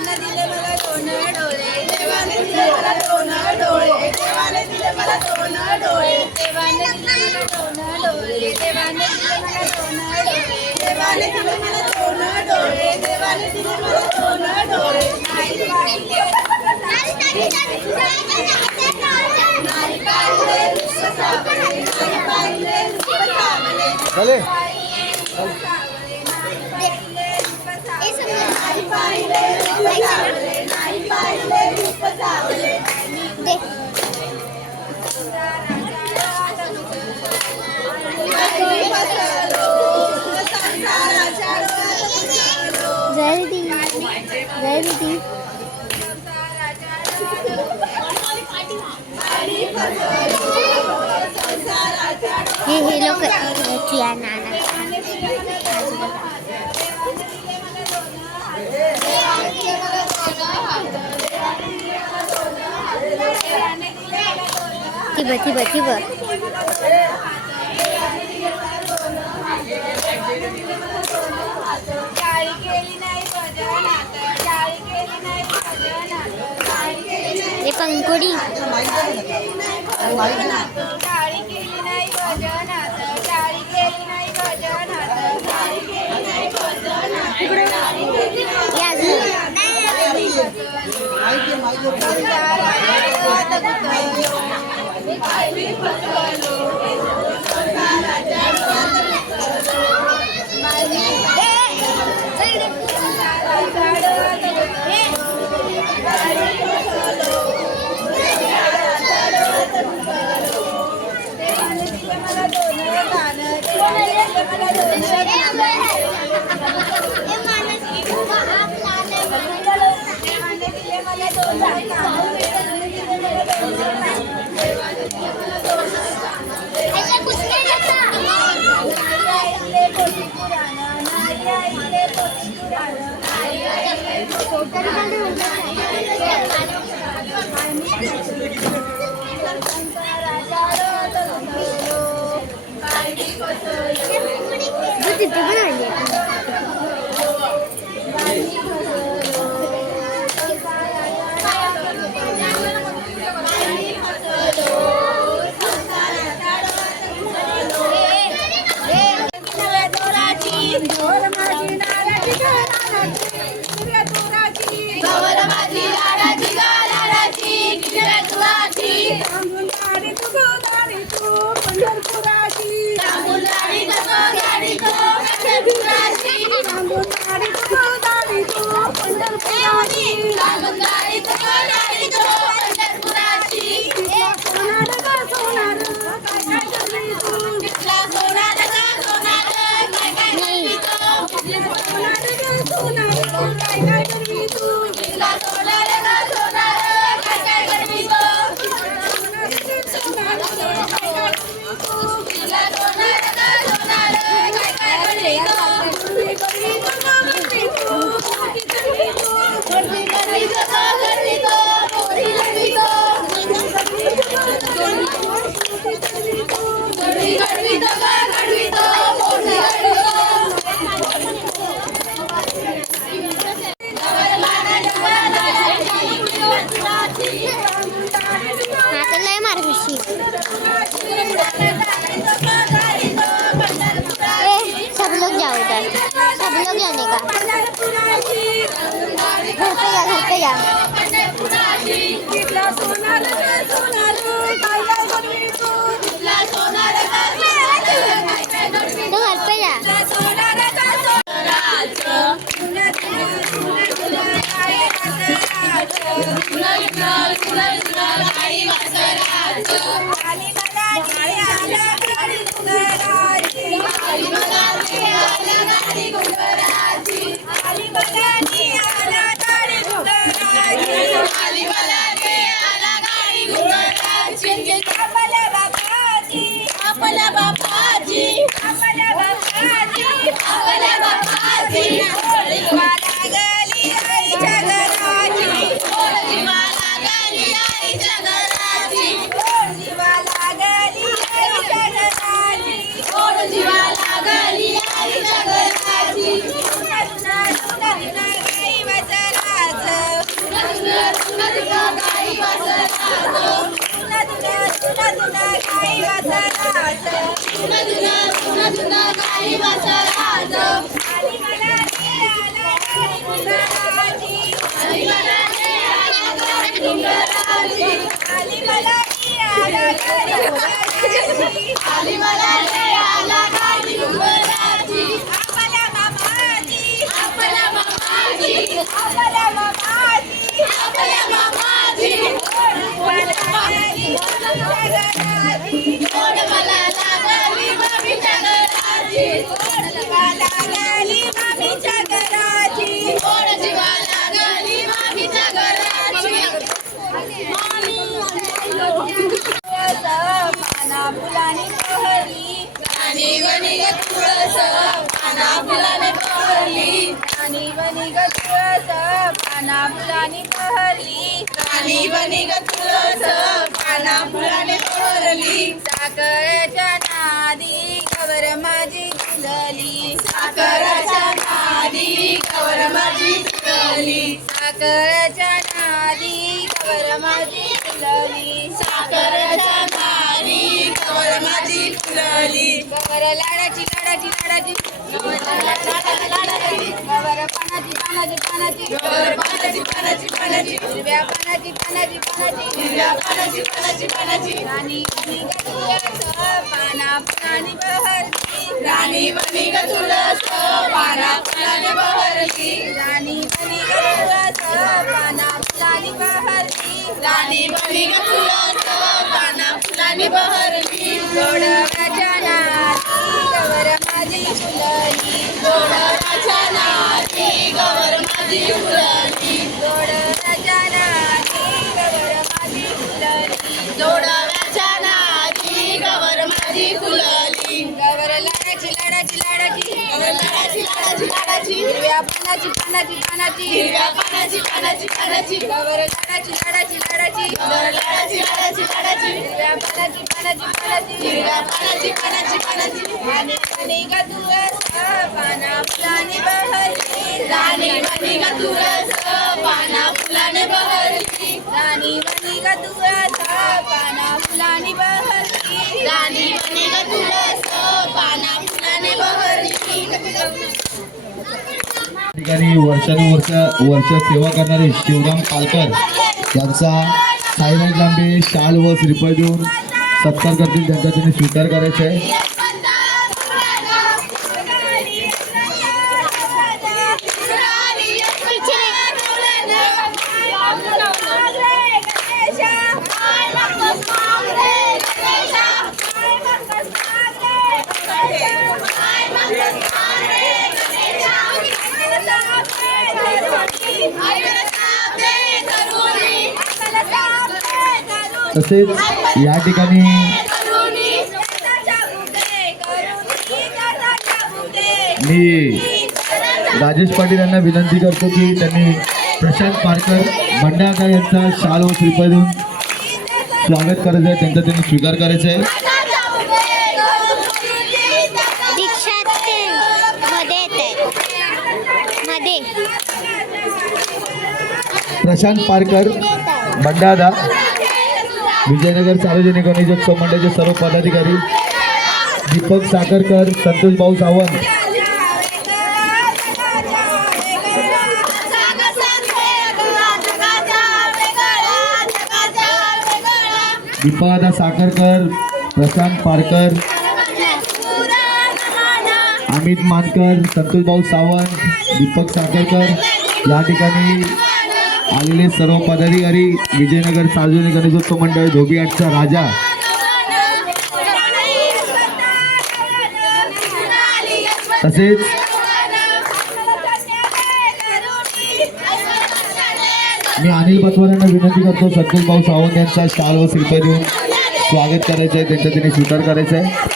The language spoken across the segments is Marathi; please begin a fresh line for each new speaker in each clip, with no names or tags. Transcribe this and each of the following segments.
देवाने दिले मला दोन डोळे. देवाने दिले मला दोन डोळे. देवाने दिले मला दोन डोळे. देवाने दिले मला दोन डोळे. देवाने दिले मला दोन डोळे. देवाने दिले मला दोन डोळे. देवाने दिले मला दोन डोळे. नाही पाहिले नाही पाहिले नाही पाहिले
जल्दी जल्दी हे हे लोक नाना.
टाळी केली नाही
हे पंकुडी
भजनात टाळी केली नाही भजनात मला दोन गाणं मला दोन
लोग जाओ उधर सब लोग जाने का घर पे जा घर पे जा तो घर पे जा
आपल्या बापाची. आपल्या वसराज फुलाने बहरली राणी वनी ग तुळस पाना फुलाने बहरली राणी नादी खबर माझी पाना फुलाने बहरली राणी वनी साखरच्या नादी कवर माझी झुलली साखरच्या नादी कवर माझी झुलली साखरच्या नादी फुलली कवर माझी फुलली कवर लाडाची लाडाची लाडाची. कवर पानाची पानाची पानाची. कवर पानाची पानाची पानाची. हिरव्या पानाची पानाची पानाची. हिरव्या पानाची पानाची पानाची. राणी बनी पाना फुलाने बहरली राणी बनी ग तुळस पाना फुलाने बहरली राणी बनी ग तुळस पाना फुलाने बहरली राणी बनी ग तुळस पाना फुलाने बहरली गोडव्याच्या नाती गवर माझी फुलली गोडव्याच्या नाती गवर माझी फुलली गोडव्याच्या नाती गवर माझी फुलली गोडव्याच्या नाती गवर माझी फुलली गवर लाडाची लाडाची लाडाची गवर लाडाची लाडाची लाडाची हिरव्या पानाची पानाची पानाची. हिरव्या पानाची पानाची पानाची. गवर लाडाची लाडाची लाडाची. गवर लाडाची लाडाची लाडाची. हिरव्या पानाची पानाची पानाची. हिरव्या पानाची पानाची पानाची. राणी बनी ग तुळस पाना फुलाने बहरली. राणी बनी ग तुळस पाना फुलाने बहरली. राणी बनी ग तुळस पाना फुलाने बहरली. राणी बनी ग तुळस पाना फुलाने बहरली.
ठिकाणी वर्षानुवर्ष वर्ष सेवा करणारे शिवराम पालकर यांचा साईनाथ लांबे शाल व श्रीफळ देऊन सत्कार करतील त्यांचा त्यांनी स्वीकार करायचा आहे. तसेच या ठिकाणी मी राजेश पाटील यांना विनंती करतो की त्यांनी प्रशांत पारकर भंडारकर यांचा शाल व श्रीफळ देऊन स्वागत करायचं आहे. त्यांचा त्यांनी स्वीकार करायचा आहे. प्रशांत पारकर भंडारा विजयनगर सार्वजनिक गणेशोत्सव मंडळाचे सर्व पदाधिकारी दीपक साखरकर संतोष भाऊ सावंत. दीपादा साखरकर प्रशांत पारकर अमित मानकर संतोष भाऊ सावंत दीपक साखरकर. या ठिकाणी आलेले सर्व पदाधिकारी विजयनगर सार्वजनिक गणेशोत्सव मंडळ धोबीआटचा राजा. तसेच मी अनिल बतवार यांना विनंती करतो संतोष भाऊ सावंत यांचा शाल व शिल्प देऊन स्वागत करायचं आहे त्यांचा त्यांनी स्वीकार करायचा आहे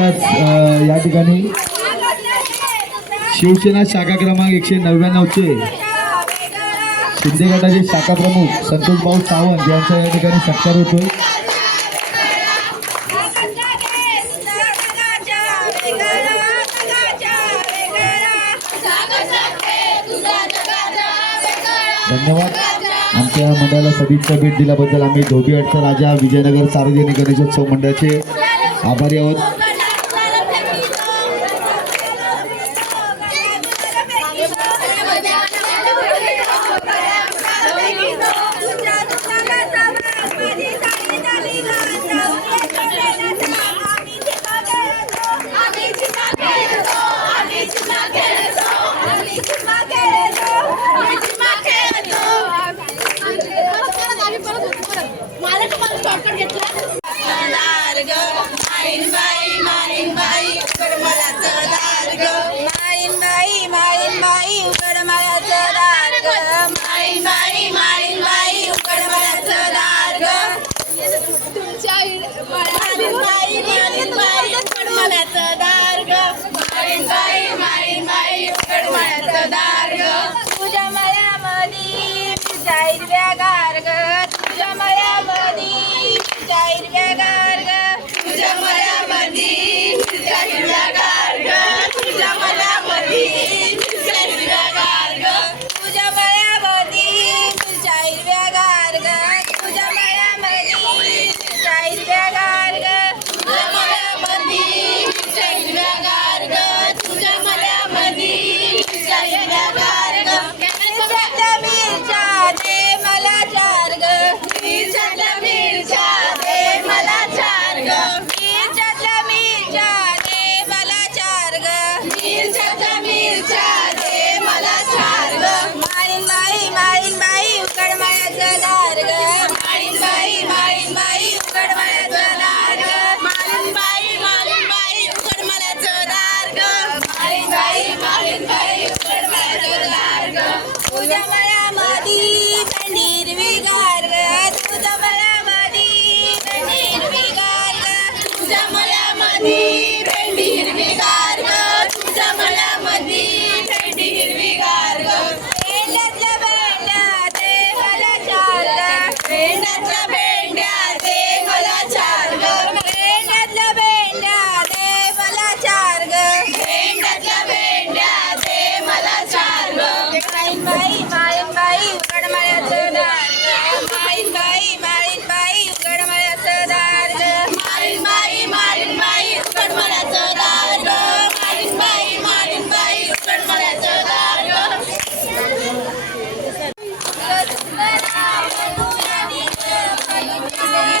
जवळपास या ठिकाणी शिवसेना शाखा क्रमांक एकशे नव्याण्णवचे शिंदे गटाचे शाखा प्रमुख संतोष भाऊ सावंत यांचा या ठिकाणी सत्कार होतोय. धन्यवाद. आमच्या मंडळाला सदिच्छा भेट दिल्याबद्दल आम्ही धोबी अडचा राजा विजयनगर सार्वजनिक गणेशोत्सव मंडळाचे आभारी आहोत.
हिरव्या गार ग तुझ्या मळ्यामधी तुझ्या हिरव्या गार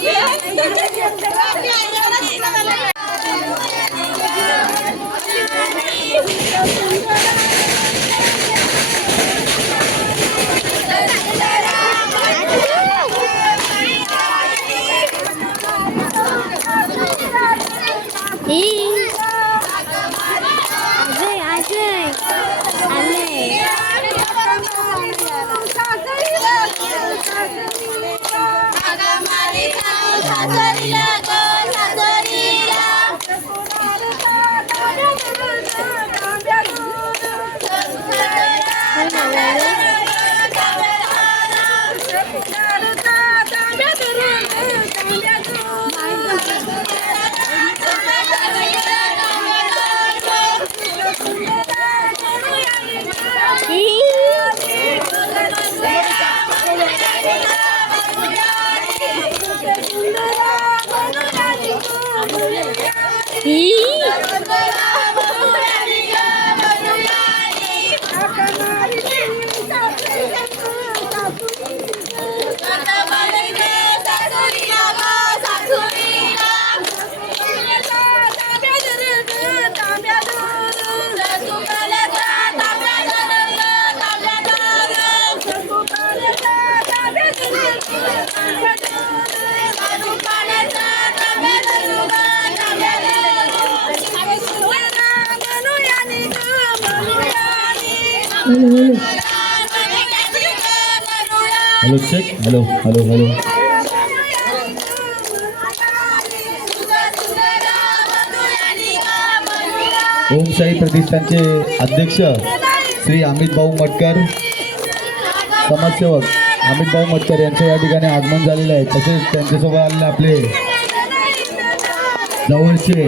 Yeah.
Hello check hello hello hello प्रतिष्ठानचे अध्यक्ष श्री अमित भाऊ मटकर समाजसेवक अमित भाऊ मटकर यांचं या ठिकाणी आगमन झालेलं आहे. तसेच त्यांच्यासोबत आलेले आपले जवळचे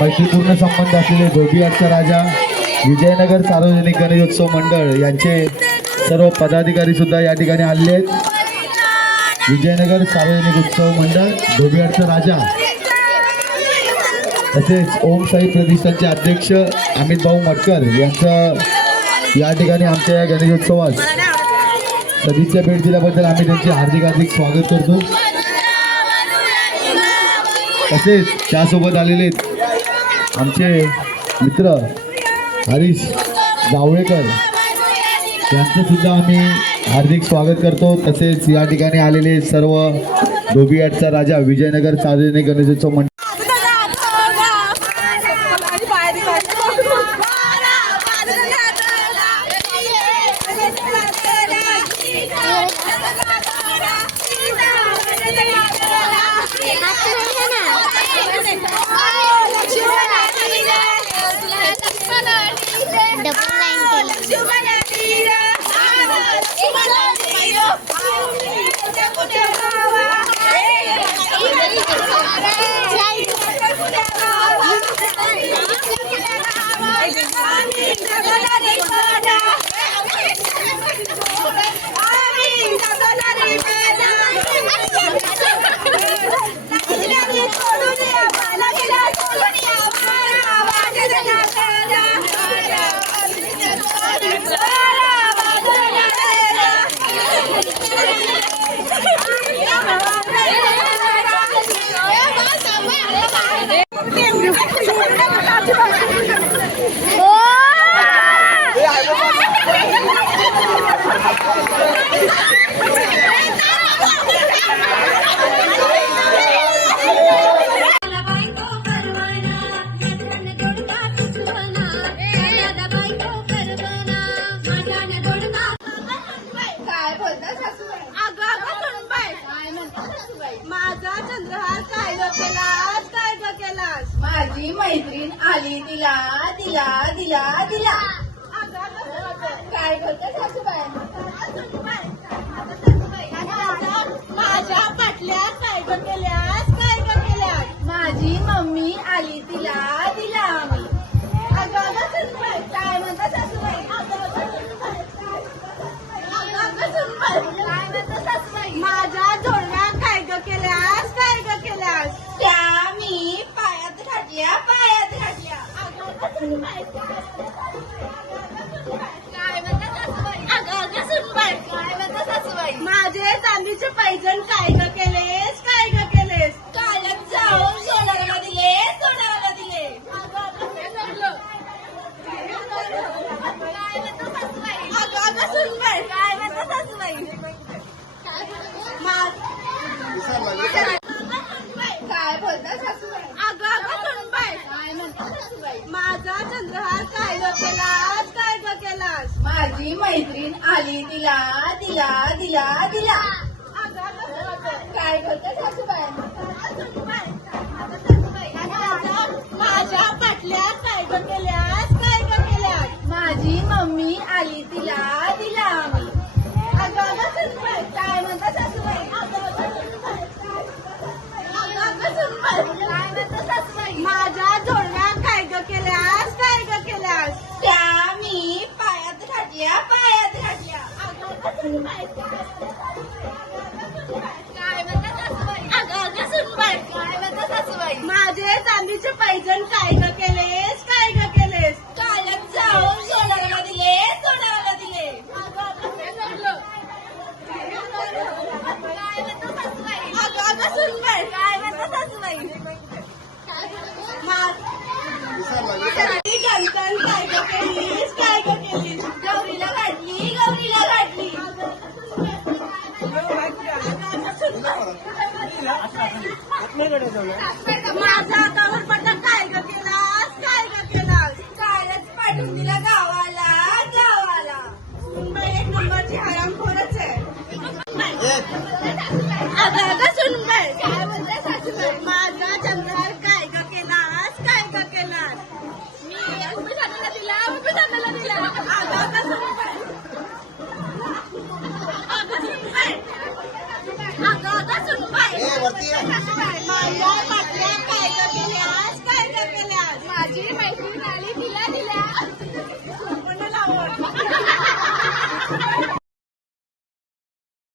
मैत्रीपूर्ण संबंध असलेले धोबीआटचा राजा विजयनगर सार्वजनिक गणेशोत्सव मंडळ यांचे सर्व पदाधिकारी सुद्धा या ठिकाणी आलेले आहेत. विजयनगर सार्वजनिक उत्सव मंडळ धोबियाडचा राजा. तसेच ओम साई प्रतिष्ठानचे अध्यक्ष अमित भाऊ मटकर यांचं या ठिकाणी आमच्या या गणेशोत्सवात सदिच्छा भेट दिल्याबद्दल आम्ही त्यांचे हार्दिक हार्दिक स्वागत करतो. तसेच त्यासोबत आलेले आमचे मित्र हरीश जावळेकर. त्यांचं सुद्धा आम्ही हार्दिक स्वागत करतो. तसेच या ठिकाणी आलेले सर्व धोबीआटचा राजा विजयनगर सार्वजनिक गणेशोत्सव मंडळ
Yeah. माझा चंद्रहार काय ग केलास? काय ग केलास? माझी मैत्रीण आली तिला दिला दिला दिला काय बोलता सासूबाई? माझ्या पाटल्या माझ्या जोडण्या काय ग केल्यास काय ग केल्यास. त्या मी पायात घातल्या पायात घातल्या. काय म्हणता सासूबाई? अगं अगं सुनबाई काय म्हणता सासूबाई. माझे चांदीचे पैजण काय ग